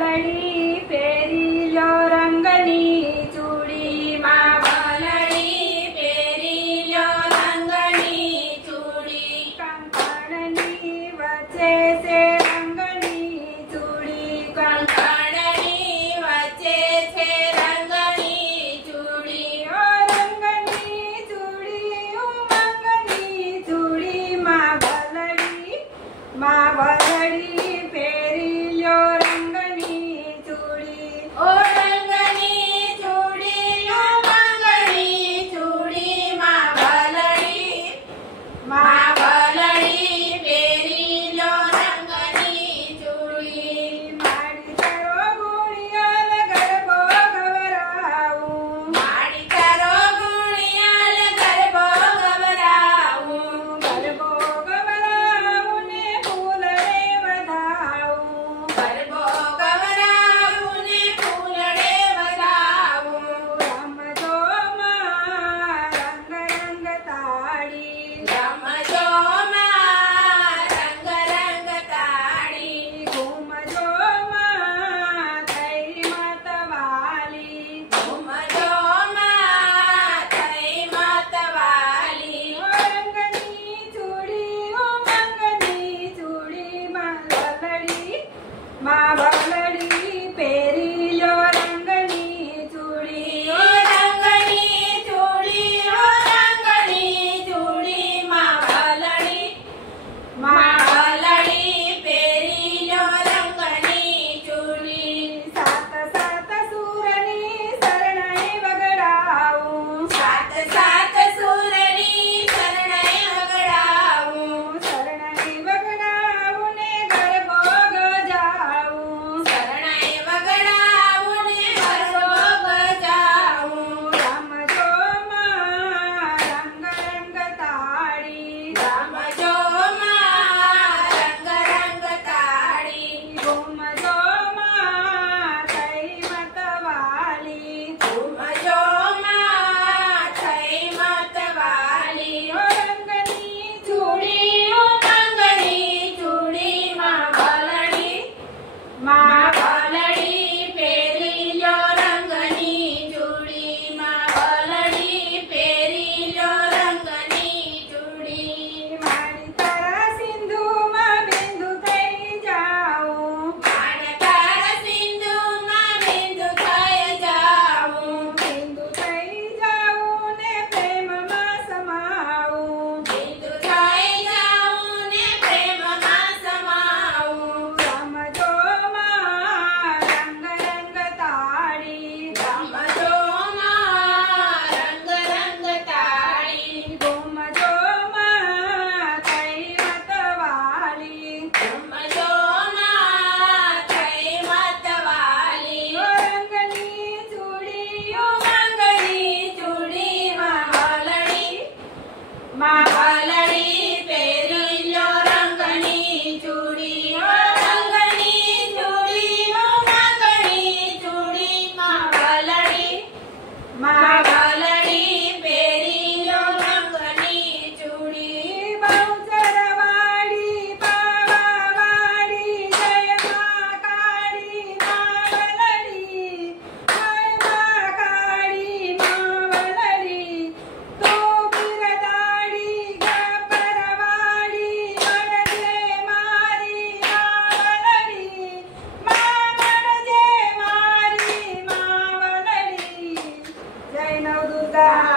વલડી પહેરી લો રંગની ચૂડી માં વલડી પહેરી લો રંગની ચૂડી કંકણની વચ્ચે છે રંગની ચૂડી કંકણની વચ્ચે છે રંગની ચૂડી ઓ રંગની ચૂડી ઉમંગની ચૂડી માં વલડી પહેરી લો રંગની ચૂડી ઓ રંગની ચૂડી ઉમંગની ચૂડી માં વલડી પહેરી લો રંગની ચૂડી મારી તારો ગુણિયાલ ગરબો ગવરાવું મારી તારો ગુણિયાલ ગરબો ગવરાવું ગરબો ગવરાવું ને ફૂલડે વધાવું ગરબો ગવરાવું ને ફૂલડે વધાવું રમજો માં રંગ તાળી રમજો માં રંગ તાળી ઘૂમજો માં થઈ મતવાલી ઘૂમજો માં થઈ મતવાલી રંગની ચૂડી ઉમંગની ચૂડી માં વલડી પહેરી લો રંગની ચૂડી ઓ રંગની ચૂડી ઓ રંગની ચૂડી માં વલડી પહેરી લો રંગની ચૂડી સાત સાત સુરની શરણાઈ વગડાવું સાત સાત સુરની શરણાઈ વગડાવું શરણાઈ વગડાવું ને ગરબો ગજાવું શરણાઈ વગડાવું ને ગરબો ગજાવું રમજો માં રંગ તાળી રમજો માં રંગ તાળી ઘૂમજો માં થઈ મતવાલી ઘૂમજો માં થઈ મતવાલી ઓ રંગની ચૂડી ઉમંગની ચૂડી માં વલડી પહેરી લો રંગની ચૂડી માં વલડી પહેરી લો રંગની ચૂડી મારી તારા સિંધુમાં બિંદુ થઈ જાઉં તારા સિંધુમાં બિંદુ થઈ જાઉં બિંદુ થઈ જાઉં ને પ્રેમમાં સમાવું બિંદુ થઈ જાઉં ને પ્રેમમાં સમાવું રમજો માં રંગ તાળી રમજો માં રંગ તાળી ઘૂમજો માં થઈ મતવાલી ઘૂમજો માં થઈ મતવાલી ઓ રંગની ચૂડી ઉમંગની ચૂડી માં વલડી પહેરી લો રંગની ચૂડી ઓ રંગની ચૂડી ઉમંગની ચૂડી માં વલડી પહેરી લો રંગની ચૂડી બહુચરવાળી પાવાવાળી જય મા કાળી મા વલડી જય મા કાળી મા વલડી તું બિરદાડી ગબ્બરવાળી મળજે મારી મા વલડી મળજે મારી મા વલડી જય નવદુર્ગા